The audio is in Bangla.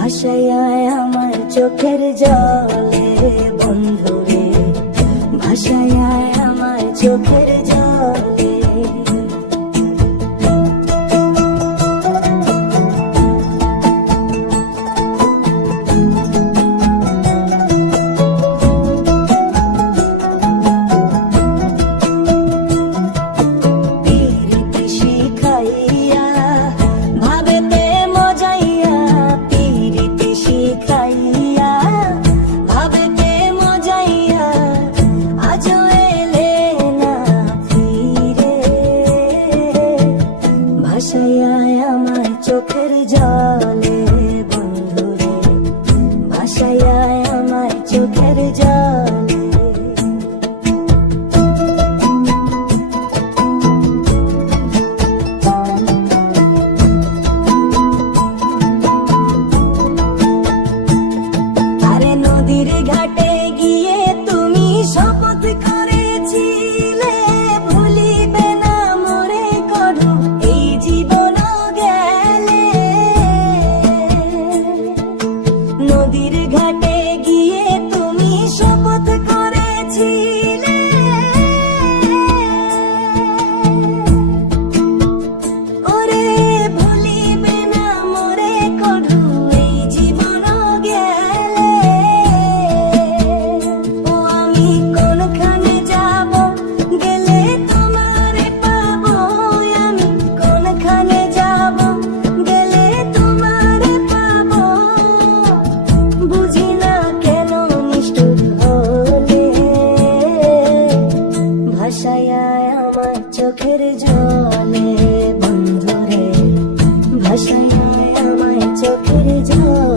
ভাসায় আমার চোখের জলে বন্ধুরে, ভাসায় আমার চোখের জলে। ভাসায় আমার চোখের জলে বন্ধুরে, ভাসায় আমার চোখের জলে। আরে নদীর ঘাটে গিয়ে তুমি শপথ করেছিলে ভুলিবে না মোরে কঠু এই জীবন গেলে। নদীর ঘাটে গিয়ে তুমি শপথ করেছিলে ওরে ভুলিবে না মোরে কঠু এই জীবন গেলে। ও আমি কোনখানে যাব গেলে তোমারে পাবো, আমি কোনখানে যাব গেলে তোমারে পাবো। বুঝি না কেন নিষ্ঠুর হলে, ভাসায় আমার চোখের জলে বন্ধুরে, ভাসায় আমার চোখের জলে।